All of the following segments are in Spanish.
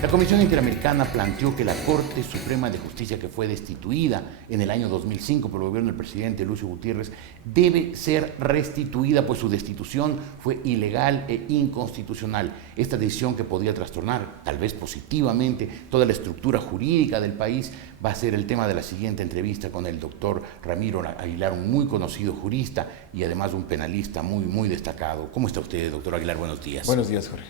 La Comisión Interamericana planteó que la Corte Suprema de Justicia, que fue destituida en el año 2005 por el gobierno del presidente Lucio Gutiérrez, debe ser restituida, pues su destitución fue ilegal e inconstitucional. Esta decisión, que podría trastornar, tal vez positivamente, toda la estructura jurídica del país, va a ser el tema de la siguiente entrevista con el doctor Ramiro Aguilar, un muy conocido jurista y además un penalista muy destacado. ¿Cómo está usted, doctor Aguilar? Buenos días. Buenos días, Jorge.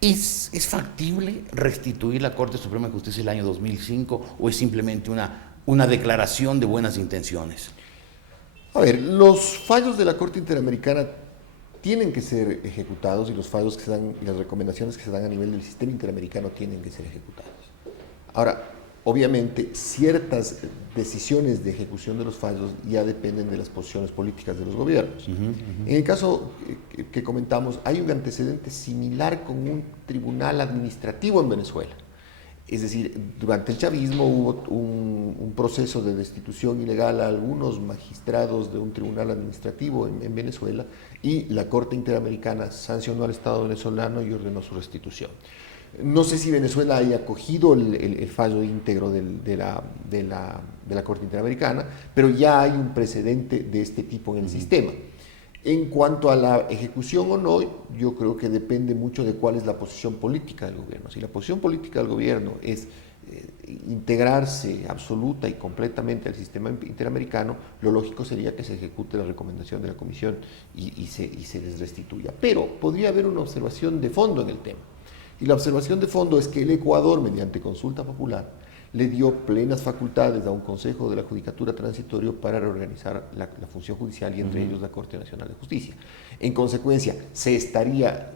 ¿Es factible restituir la Corte Suprema de Justicia el año 2005 o es simplemente una declaración de buenas intenciones? A ver, los fallos de la Corte Interamericana tienen que ser ejecutados y los fallos que se dan y las recomendaciones que se dan a nivel del sistema interamericano tienen que ser ejecutados. Ahora, obviamente, ciertas decisiones de ejecución de los fallos ya dependen de las posiciones políticas de los gobiernos. En el caso que comentamos, hay un antecedente similar con un tribunal administrativo en Venezuela. Es decir, durante el chavismo hubo un proceso de destitución ilegal a algunos magistrados de un tribunal administrativo en Venezuela y la Corte Interamericana sancionó al Estado venezolano y ordenó su restitución. No sé si Venezuela haya acogido el fallo íntegro de la Corte Interamericana, pero ya hay un precedente de este tipo en el sistema. En cuanto a la ejecución o no, yo creo que depende mucho de cuál es la posición política del gobierno. Si la posición política del gobierno es integrarse absoluta y completamente al sistema interamericano, lo lógico sería que se ejecute la recomendación de la Comisión y se les restituya. Pero podría haber una observación de fondo en el tema. Y la observación de fondo es que el Ecuador, mediante consulta popular, le dio plenas facultades a un Consejo de la Judicatura Transitorio para reorganizar la función judicial y entre ellos la Corte Nacional de Justicia. En consecuencia, se estaría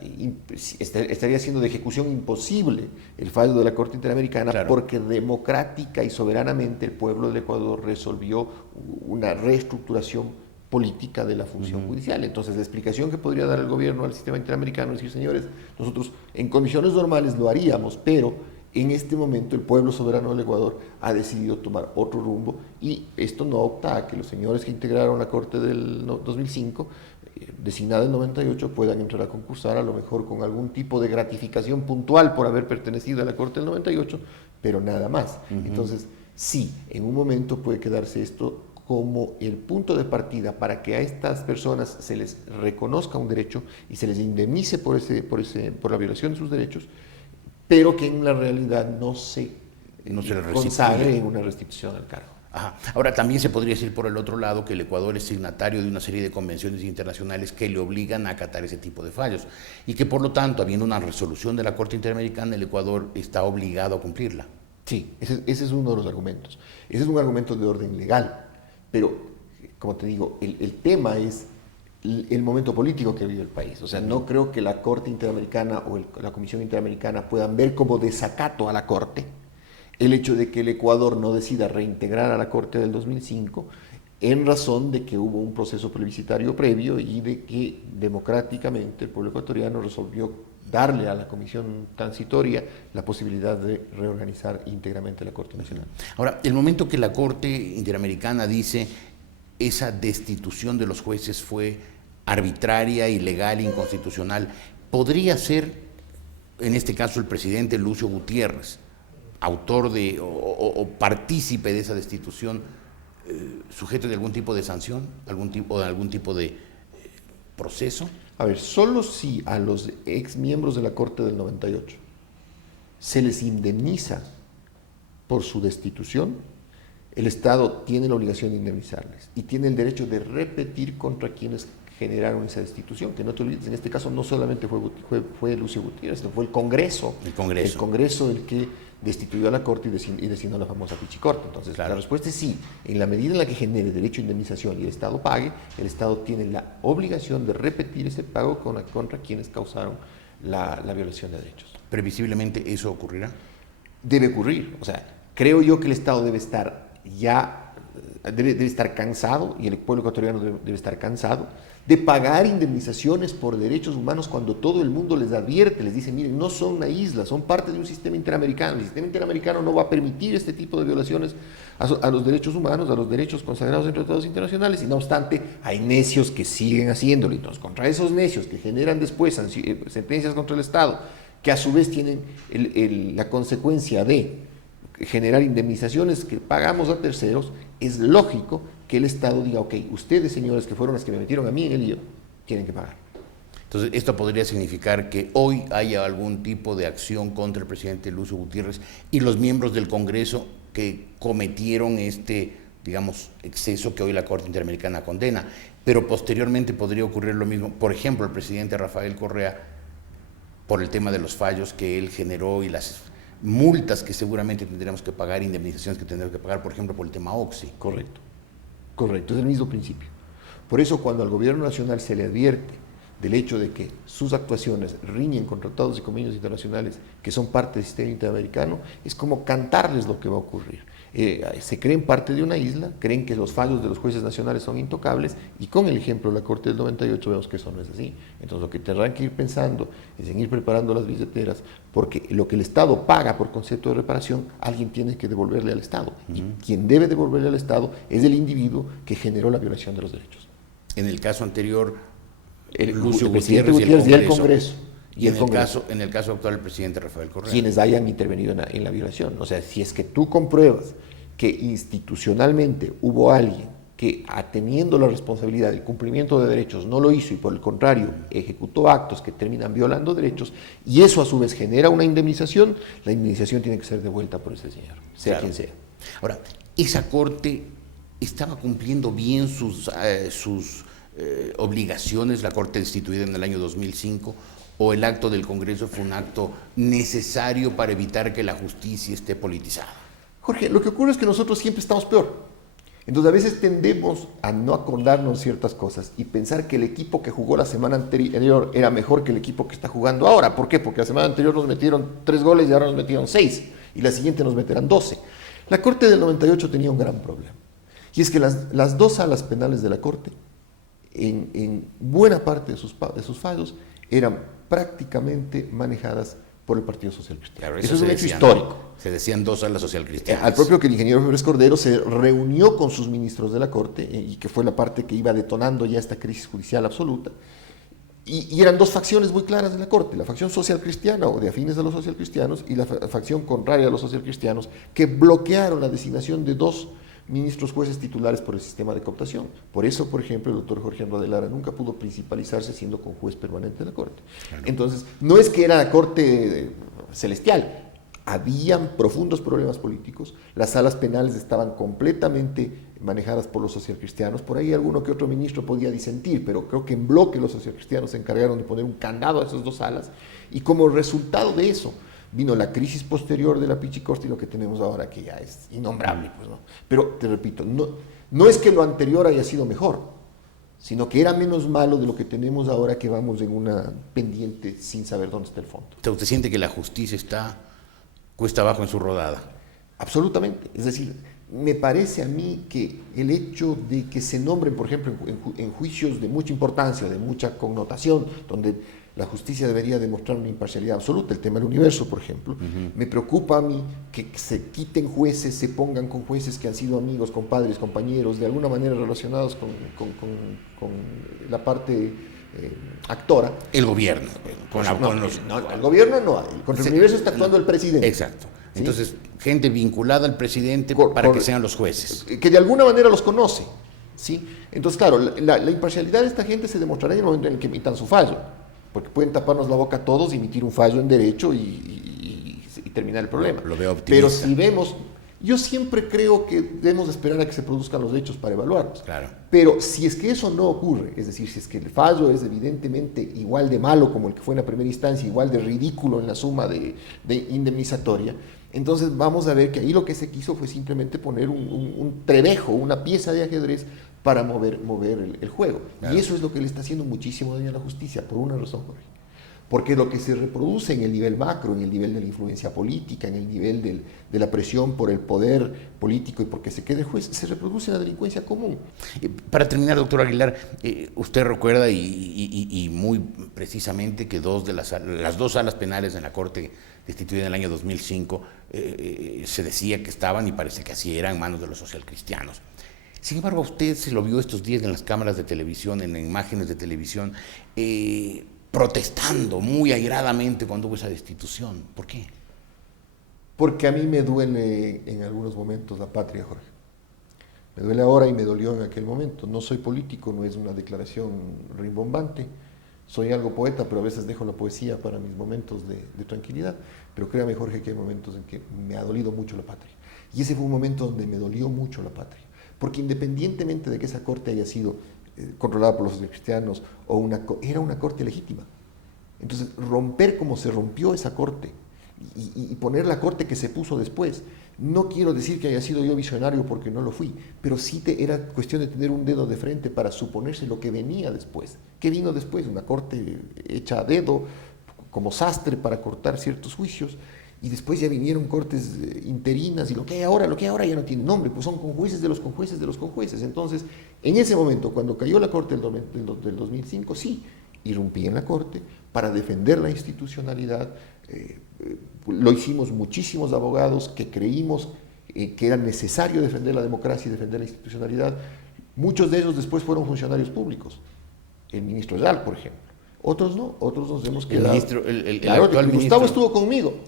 siendo de ejecución imposible el fallo de la Corte Interamericana, claro, porque democrática y soberanamente el pueblo del Ecuador resolvió una reestructuración política de la función judicial. Entonces, la explicación que podría dar el gobierno al sistema interamericano es decir, señores, nosotros en condiciones normales lo haríamos, pero en este momento el pueblo soberano del Ecuador ha decidido tomar otro rumbo y esto no opta a que los señores que integraron la Corte del 2005, designada en 98, puedan entrar a concursar, a lo mejor con algún tipo de gratificación puntual por haber pertenecido a la Corte del 98, pero nada más. Entonces, sí, en un momento puede quedarse esto como el punto de partida para que a estas personas se les reconozca un derecho y se les indemnice por la violación de sus derechos, pero que en la realidad no se consagre en una restitución al cargo. Ajá. Ahora, también se podría decir por el otro lado que el Ecuador es signatario de una serie de convenciones internacionales que le obligan a acatar ese tipo de fallos y que por lo tanto, habiendo una resolución de la Corte Interamericana, el Ecuador está obligado a cumplirla. Sí, ese es uno de los argumentos. Ese es un argumento de orden legal, pero, como te digo, el tema es el momento político que vive el país. O sea, no creo que la Corte Interamericana o la Comisión Interamericana puedan ver como desacato a la Corte el hecho de que el Ecuador no decida reintegrar a la Corte del 2005 en razón de que hubo un proceso plebiscitario previo y de que democráticamente el pueblo ecuatoriano resolvió darle a la Comisión Transitoria la posibilidad de reorganizar íntegramente la Corte Nacional. Ahora, el momento que la Corte Interamericana dice esa destitución de los jueces fue arbitraria, ilegal, inconstitucional, ¿podría ser, en este caso, el presidente Lucio Gutiérrez, autor de o partícipe de esa destitución, sujeto de algún tipo de sanción, algún tipo de proceso? A ver, solo si a los exmiembros de la Corte del 98 se les indemniza por su destitución, el Estado tiene la obligación de indemnizarles y tiene el derecho de repetir contra quienes generaron esa destitución, que no te olvides, en este caso no solamente fue Lucio Gutiérrez, sino fue el Congreso el que destituyó a la Corte y designó la famosa Pichicorte. Entonces, claro, la respuesta es sí. En la medida en la que genere derecho a indemnización y el Estado pague, el Estado tiene la obligación de repetir ese pago contra quienes causaron la violación de derechos. ¿Previsiblemente eso ocurrirá? Debe ocurrir. O sea, creo yo que el Estado debe estar cansado, y el pueblo ecuatoriano debe estar cansado de pagar indemnizaciones por derechos humanos cuando todo el mundo les advierte, les dice, miren, no son una isla, son parte de un sistema interamericano. El sistema interamericano no va a permitir este tipo de violaciones a los derechos humanos, a los derechos consagrados en tratados internacionales, y no obstante, hay necios que siguen haciéndolo. Entonces, contra esos necios que generan después sentencias contra el Estado, que a su vez tienen la consecuencia de generar indemnizaciones que pagamos a terceros, es lógico que el Estado diga, ok, ustedes señores que fueron los que me metieron a mí en el lío, tienen que pagar. Entonces, esto podría significar que hoy haya algún tipo de acción contra el presidente Lucio Gutiérrez y los miembros del Congreso que cometieron digamos, exceso que hoy la Corte Interamericana condena, pero posteriormente podría ocurrir lo mismo. Por ejemplo, el presidente Rafael Correa, por el tema de los fallos que él generó y las multas que seguramente tendremos que pagar, indemnizaciones que tendremos que pagar, por ejemplo, por el tema Oxy. Correcto, correcto, es el mismo principio. Por eso cuando al gobierno nacional se le advierte del hecho de que sus actuaciones riñen con tratados y convenios internacionales que son parte del sistema interamericano, es como cantarles lo que va a ocurrir. Se creen parte de una isla, creen que los fallos de los jueces nacionales son intocables y con el ejemplo de la Corte del 98 vemos que eso no es así. Entonces lo que tendrán que ir pensando es en ir preparando las billeteras, porque lo que el Estado paga por concepto de reparación, alguien tiene que devolverle al Estado. Y quien debe devolverle al Estado es el individuo que generó la violación de los derechos. En el caso anterior, Lucio Gutiérrez y el Congreso. Y en el caso actual, el presidente Rafael Correa. Quienes hayan intervenido en la violación. O sea, si es que tú compruebas que institucionalmente hubo alguien que, teniendo la responsabilidad del cumplimiento de derechos, no lo hizo y por el contrario ejecutó actos que terminan violando derechos, y eso a su vez genera una indemnización, la indemnización tiene que ser devuelta por ese señor, sea quien sea. Ahora, esa Corte estaba cumpliendo bien sus obligaciones, la Corte instituida en el año 2005, o el acto del Congreso fue un acto necesario para evitar que la justicia esté politizada. Jorge, lo que ocurre es que nosotros siempre estamos peor. Entonces a veces tendemos a no acordarnos ciertas cosas y pensar que el equipo que jugó la semana anterior era mejor que el equipo que está jugando ahora. ¿Por qué? Porque la semana anterior nos metieron 3 goles y ahora nos metieron 6 y la siguiente nos meterán 12. La Corte del 98 tenía un gran problema y es que las 2 salas penales de la Corte en buena parte de sus fallos eran prácticamente manejadas por el Partido Social Cristiano. Claro, eso es un hecho histórico. Se decían 2 salas social cristianas. Al propio que el ingeniero Febres Cordero se reunió con sus ministros de la Corte, y que fue la parte que iba detonando ya esta crisis judicial absoluta, y eran 2 facciones muy claras de la Corte, la facción social cristiana o de afines a los social cristianos y la facción contraria a los social cristianos, que bloquearon la designación de 2 ministros jueces titulares por el sistema de cooptación. Por eso, por ejemplo, el doctor Jorge Andrade Lara nunca pudo principalizarse siendo juez permanente de la Corte. Claro. Entonces, no es que era la Corte celestial, habían profundos problemas políticos, las salas penales estaban completamente manejadas por los socialcristianos, por ahí alguno que otro ministro podía disentir, pero creo que en bloque los socialcristianos se encargaron de poner un candado a esas 2 salas, y como resultado de eso, vino la crisis posterior de la Pichicorte y lo que tenemos ahora, que ya es innombrable, pues, ¿no? Pero te repito, no es que lo anterior haya sido mejor, sino que era menos malo de lo que tenemos ahora, que vamos en una pendiente sin saber dónde está el fondo. ¿Usted siente que la justicia está cuesta abajo en su rodada? Absolutamente. Es decir, me parece a mí que el hecho de que se nombren, por ejemplo, en juicios de mucha importancia, de mucha connotación, donde la justicia debería demostrar una imparcialidad absoluta, el tema del universo, por ejemplo, me preocupa a mí que se quiten jueces, se pongan con jueces que han sido amigos, compadres, compañeros, de alguna manera relacionados con la parte actora. El gobierno. El gobierno no hay. Contra el universo está actuando el presidente. Exacto. ¿Sí? Entonces, gente vinculada al presidente para que sean los jueces. Que de alguna manera los conoce. ¿Sí? Entonces, claro, la imparcialidad de esta gente se demostrará en el momento en el que emitan su fallo. Porque pueden taparnos la boca a todos, emitir un fallo en derecho y terminar el problema. Lo veo optimista. Pero si vemos, yo siempre creo que debemos esperar a que se produzcan los hechos para evaluarlos. Claro. Pero si es que eso no ocurre, es decir, si es que el fallo es evidentemente igual de malo como el que fue en la primera instancia, igual de ridículo en la suma de indemnizatoria, entonces vamos a ver que ahí lo que se quiso fue simplemente poner un trebejo, una pieza de ajedrez para mover el juego. Claro. Y eso es lo que le está haciendo muchísimo daño a la justicia, por una razón, Jorge. Porque lo que se reproduce en el nivel macro, en el nivel de la influencia política, en el nivel de la presión por el poder político y porque se quede juez, se reproduce en la delincuencia común. Para terminar, doctor Aguilar, usted recuerda y muy precisamente que las 2 salas penales en la Corte destituida en el año 2005 se decía que estaban, y parece que así eran, en manos de los socialcristianos. Sin embargo, usted se lo vio estos días en las cámaras de televisión, en imágenes de televisión. protestando muy airadamente cuando hubo esa destitución. ¿Por qué? Porque a mí me duele en algunos momentos la patria, Jorge. Me duele ahora y me dolió en aquel momento. No soy político, no es una declaración rimbombante. Soy algo poeta, pero a veces dejo la poesía para mis momentos de tranquilidad. Pero créame, Jorge, que hay momentos en que me ha dolido mucho la patria. Y ese fue un momento donde me dolió mucho la patria. Porque independientemente de que esa corte haya sido controlada por los cristianos, era una corte legítima. Entonces, romper como se rompió esa corte y poner la corte que se puso después, no quiero decir que haya sido yo visionario porque no lo fui, pero sí era cuestión de tener un dedo de frente para suponerse lo que venía después. ¿Qué vino después? Una corte hecha a dedo, como sastre para cortar ciertos juicios, y después ya vinieron cortes interinas, y lo que hay ahora ya no tiene nombre, pues son conjueces de los conjueces de los conjueces. Entonces, en ese momento, cuando cayó la corte del 2005, sí, irrumpí en la corte para defender la institucionalidad. Lo hicimos muchísimos abogados que creímos que era necesario defender la democracia y defender la institucionalidad. Muchos de ellos después fueron funcionarios públicos, el ministro Real, por ejemplo. Otros no, otros nos hemos quedado. Claro, el Gustavo estuvo conmigo,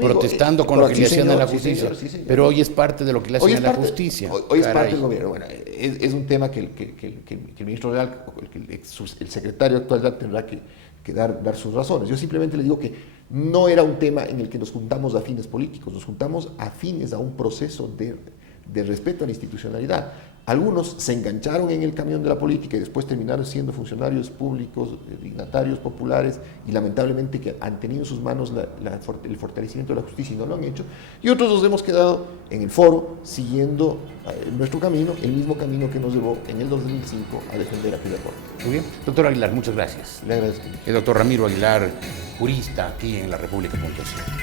protestando con lo que le hacían en la justicia. Sí, señor. Pero hoy es parte de lo que le hacen en la justicia. Hoy es parte del gobierno. Bueno, es un tema que el ministro Real, el secretario actual tendrá que dar sus razones. Yo simplemente le digo que no era un tema en el que nos juntamos a fines políticos, nos juntamos a fines a un proceso de respeto a la institucionalidad. Algunos se engancharon en el camión de la política y después terminaron siendo funcionarios públicos, dignatarios populares, y lamentablemente que han tenido en sus manos el fortalecimiento de la justicia y no lo han hecho. Y otros nos hemos quedado en el foro siguiendo nuestro camino, el mismo camino que nos llevó en el 2005 a defender aquella corte. Muy bien. Doctor Aguilar, muchas gracias. Le agradezco. El doctor Ramiro Aguilar, jurista aquí en la República.es.